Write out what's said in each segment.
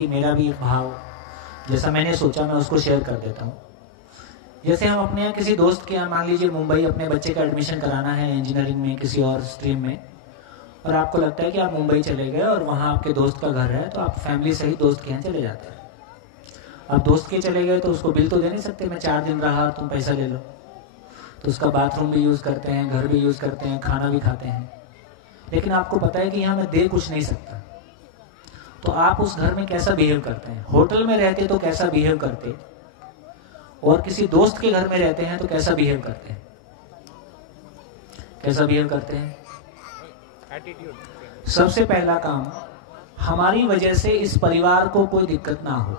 कि मेरा भी एक भाव जैसा मैंने सोचा मैं उसको शेयर कर देता हूँ। जैसे हम अपने यहाँ किसी दोस्त के यहाँ मान लीजिए मुंबई अपने बच्चे का एडमिशन कराना है इंजीनियरिंग में किसी और स्ट्रीम में, और आपको लगता है कि आप मुंबई चले गए और वहाँ आपके दोस्त का घर है, तो आप फैमिली सहित दोस्त के यहाँ चले जाते हैं। आप दोस्त के चले गए तो उसको बिल तो दे नहीं सकते, मैं 4 दिन रहा तुम पैसा ले लो, तो उसका बाथरूम भी यूज़ करते हैं, घर भी यूज़ करते हैं, खाना भी खाते हैं, लेकिन आपको पता है कि यहाँ मैं दे कुछ नहीं सकता। तो आप उस घर में कैसा बिहेव करते हैं? होटल में रहते तो कैसा बिहेव करते, और किसी दोस्त के घर में रहते हैं तो कैसा बिहेव करते हैं? कैसा बिहेव करते हैं? एटीट्यूड। सबसे पहला काम, हमारी वजह से इस परिवार को कोई दिक्कत ना हो।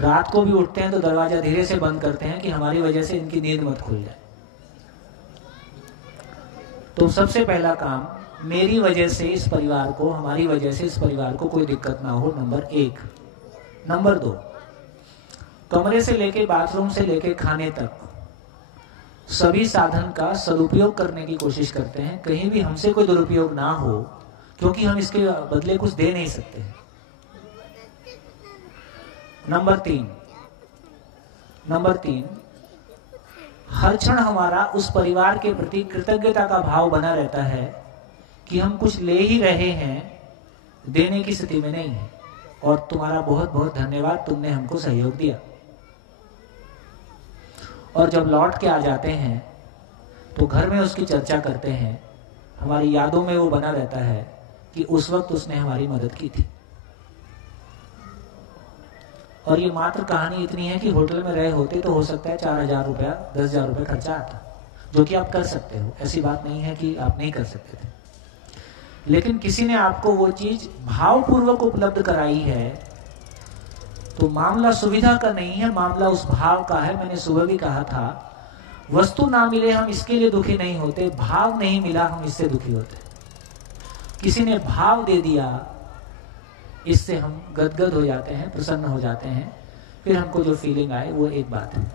रात को भी उठते हैं तो दरवाजा धीरे से बंद करते हैं कि हमारी वजह से इनकी नींद मत खुल जाए। तो सबसे पहला काम, मेरी वजह से इस परिवार को, हमारी वजह से इस परिवार को कोई दिक्कत ना हो, नंबर 1। नंबर 2, कमरे से लेके बाथरूम से लेके खाने तक सभी साधन का सदुपयोग करने की कोशिश करते हैं, कहीं भी हमसे कोई दुरुपयोग ना हो, क्योंकि हम इसके बदले कुछ दे नहीं सकते। नंबर 3, हर क्षण हमारा उस परिवार के प्रति कृतज्ञता का भाव बना रहता है कि हम कुछ ले ही रहे हैं, देने की स्थिति में नहीं है, और तुम्हारा बहुत बहुत धन्यवाद, तुमने हमको सहयोग दिया। और जब लौट के आ जाते हैं तो घर में उसकी चर्चा करते हैं, हमारी यादों में वो बना रहता है कि उस वक्त उसने हमारी मदद की थी। और ये मात्र कहानी इतनी है कि होटल में रहे होते तो हो सकता है 4,000 रुपया 10,000 रुपया खर्चा आता, जो कि आप कर सकते हो, ऐसी बात नहीं है कि आप नहीं कर सकते थे, लेकिन किसी ने आपको वो चीज भावपूर्वक उपलब्ध कराई है, तो मामला सुविधा का नहीं है, मामला उस भाव का है। मैंने सुबह भी कहा था, वस्तु ना मिले हम इसके लिए दुखी नहीं होते, भाव नहीं मिला हम इससे दुखी होते। किसी ने भाव दे दिया, इससे हम गदगद हो जाते हैं, प्रसन्न हो जाते हैं, फिर हमको जो फीलिंग आए वो एक बात है।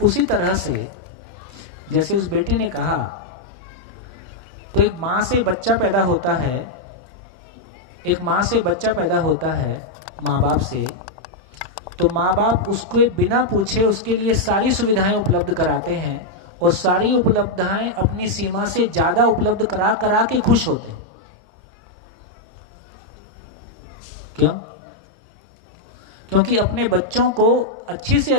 उसी तरह से जैसे उस बेटी ने कहा, तो एक माँ से बच्चा पैदा होता है, एक माँ से बच्चा पैदा होता है माँ बाप से, तो माँ बाप उसको बिना पूछे उसके लिए सारी सुविधाएं उपलब्ध कराते हैं, और सारी उपलब्धियां अपनी सीमा से ज्यादा उपलब्ध करा करा के खुश होते हैं। क्यों? क्योंकि अपने बच्चों को अच्छी से